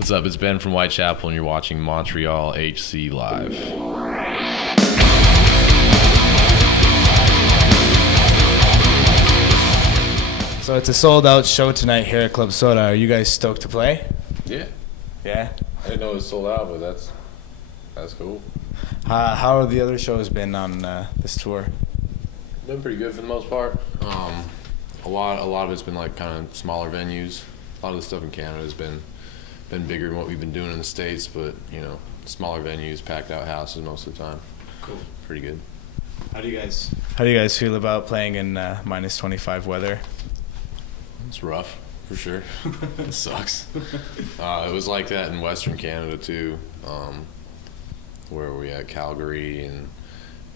What's up? It's Ben from Whitechapel, and you're watching Montreal HC Live. So it's a sold-out show tonight here at Club Soda. Are you guys stoked to play? Yeah. Yeah? I didn't know it was sold out, but that's cool. How have the other shows been on this tour? Been pretty good for the most part. A lot of it's been like kind of smaller venues. A lot of the stuff in Canada has been bigger than what we've been doing in the States, but you know, smaller venues, packed out houses most of the time. Cool. Pretty good. How do you guys feel about playing in minus 25 weather? It's rough, for sure. It sucks. It was like that in Western Canada too, where we had Calgary and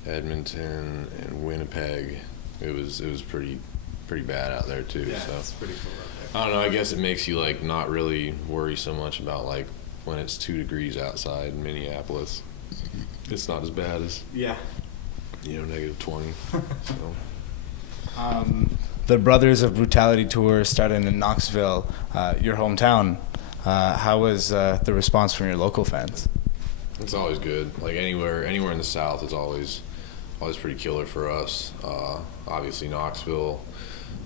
Edmonton and Winnipeg. It was pretty bad out there too. Yeah, so it's pretty cool out there. I don't know. I guess it makes you like not really worry so much about like when it's 2 degrees outside in Minneapolis. It's not as bad as negative 20. So. The Brothers of Brutality tour started in Knoxville, your hometown. How was the response from your local fans? It's always good. Like anywhere in the South, it's always pretty killer for us. Obviously Knoxville,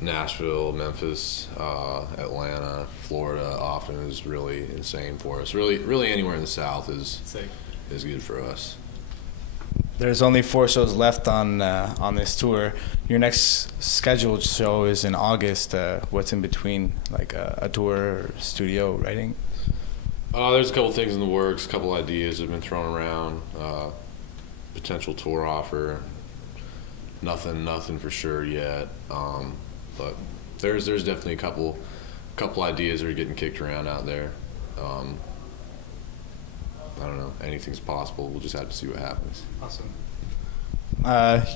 Nashville, Memphis, Atlanta, Florida often is really insane for us. Really anywhere in the South is good for us. There's only 4 shows left on this tour. Your next scheduled show is in August. What's in between, like a tour or studio writing? There's a couple things in the works, a couple ideas have been thrown around. Potential tour offer. Nothing for sure yet. But there's definitely a couple ideas that are getting kicked around out there. I don't know. Anything's possible. We'll just have to see what happens. Awesome.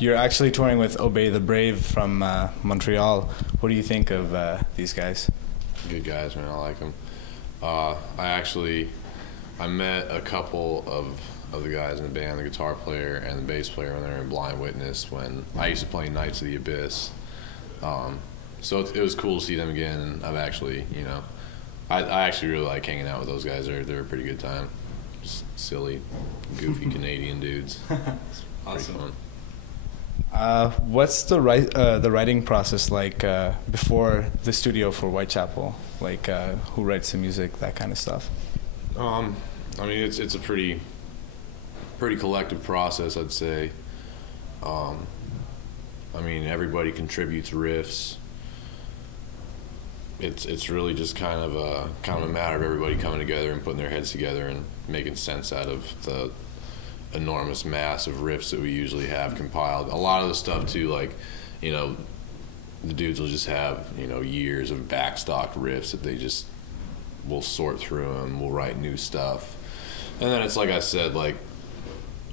You're actually touring with Obey the Brave from Montreal. What do you think of these guys? Good guys, man. I like them. I met a couple of the guys in the band, the guitar player and the bass player, when they were in Blind Witness when I used to play Knights of the Abyss. So it was cool to see them again, and I've actually, I actually really like hanging out with those guys. They're a pretty good time. Just silly, goofy Canadian dudes. It's awesome. Pretty fun. What's the writing process like before the studio for Whitechapel? Like who writes the music, that kind of stuff? I mean, it's a pretty collective process, I'd say. I mean, everybody contributes riffs. It's really just kind of a matter of everybody coming together and putting their heads together and making sense out of the enormous mass of riffs that we usually have compiled. A lot of the stuff too, like, the dudes will just have, years of backstock riffs that they just will sort through and we'll write new stuff. And then it's like I said, like,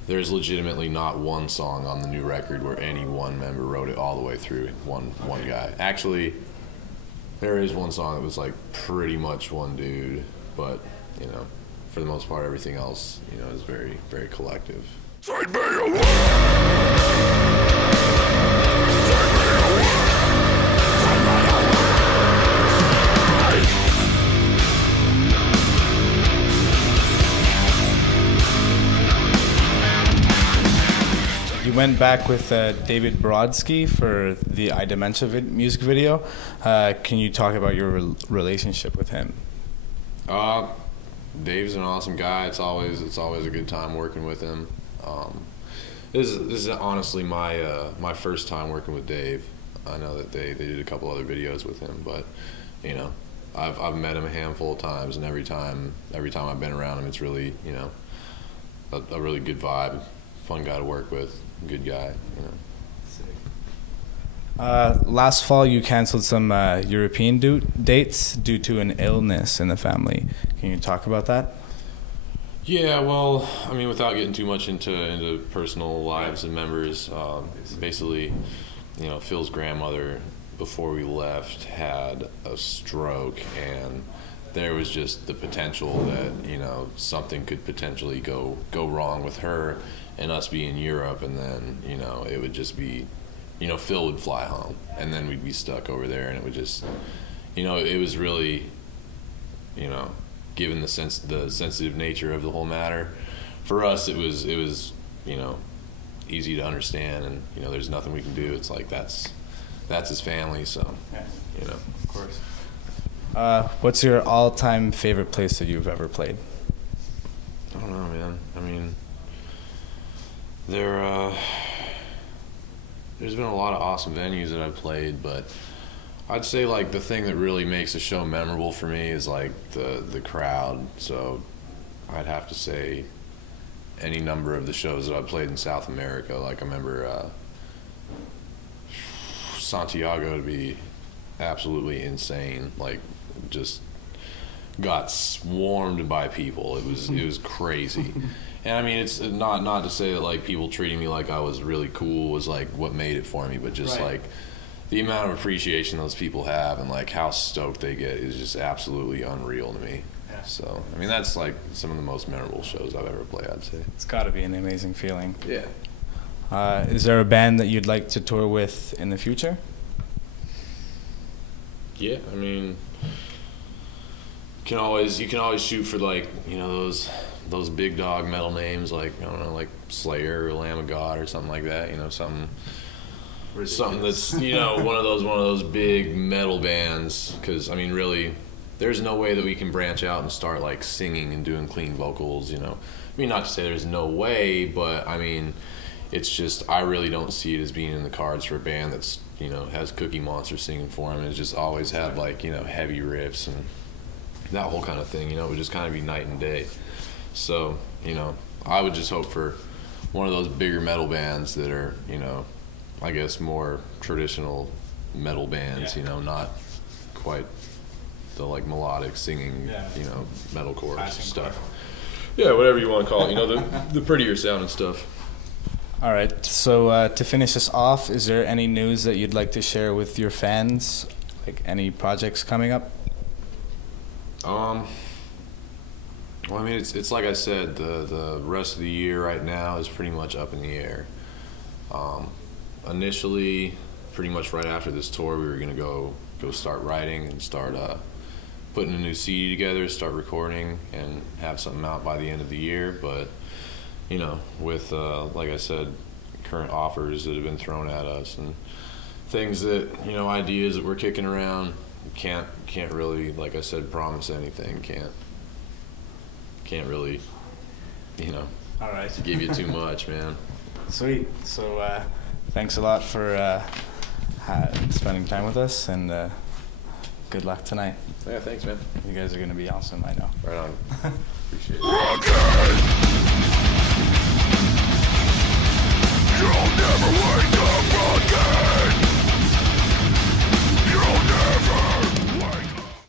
there's legitimately not one song on the new record where any one member wrote it all the way through, one guy. Actually, there is one song that was like pretty much one dude, but for the most part, everything else, is very, very collective. Take me away! Take me away! Take me away! You went back with David Broadsky for the I Dementia music video. Can you talk about your relationship with him? Dave's an awesome guy. It's always a good time working with him. This is honestly my first time working with Dave. I know that they did a couple other videos with him, but I've met him a handful of times, and every time I've been around him, it's really a really good vibe. Fun guy to work with, good guy. Last fall, you canceled some European dates due to an illness in the family. Can you talk about that? Yeah, well, I mean, without getting too much into personal lives and members, basically, Phil's grandmother, before we left, had a stroke, and there was just the potential that something could potentially go wrong with her and us being in Europe, and then it would just be Phil would fly home, and then we'd be stuck over there, and it would just it was really given the sensitive nature of the whole matter. For us, it was you know, easy to understand, and you know, there's nothing we can do. It's like that's his family, so Yeah. you know. Of course. What's your all-time favorite place that you've ever played? I don't know, man. I mean, there's been a lot of awesome venues that I've played, but I'd say like the thing that really makes a show memorable for me is like the crowd. So I'd have to say any number of the shows that I've played in South America. Like I remember Santiago to be absolutely insane. Like just got swarmed by people. It was crazy. And I mean, it's not to say that like people treating me like I was really cool was like what made it for me, but just Right. like the amount of appreciation those people have and like how stoked they get is just absolutely unreal to me. Yeah. So I mean, that's like some of the most memorable shows I've ever played, I'd say. It's got to be an amazing feeling. Yeah. Is there a band that you'd like to tour with in the future? Yeah, I mean, you can always shoot for like, you know, those big dog metal names like, I don't know, like Slayer or Lamb of God or something like that, you know, something that's, you know, one of those big metal bands. Because I mean, really, there's no way that we can branch out and start like singing and doing clean vocals, you know. I mean, not to say there's no way, but I mean, it's just I really don't see it as being in the cards for a band that's, you know, has Cookie Monster singing for them. It's just always have like, you know, heavy riffs and that whole kind of thing, you know. It would just kind of be night and day. So, you know, I would just hope for one of those bigger metal bands that are, you know, I guess more traditional metal bands, Yeah. you know, not quite the like melodic singing, Yeah. you know, metalcore Crashing stuff. core. Yeah, whatever you want to call it, you know, the prettier sounding stuff. All right. So to finish us off, is there any news that you'd like to share with your fans? Like any projects coming up? Well, I mean, it's like I said, the rest of the year right now is pretty much up in the air. Initially, pretty much right after this tour, we were gonna go start writing and start putting a new CD together, start recording, and have something out by the end of the year. But you know, with like I said, current offers that have been thrown at us and things that, you know, ideas that we're kicking around, can't really, like I said, promise anything. Can't really, you know, All right. give you too much, man. Sweet. So thanks a lot for spending time with us, and good luck tonight. Yeah, thanks, man. You guys are going to be awesome, I know. Right on. Appreciate it.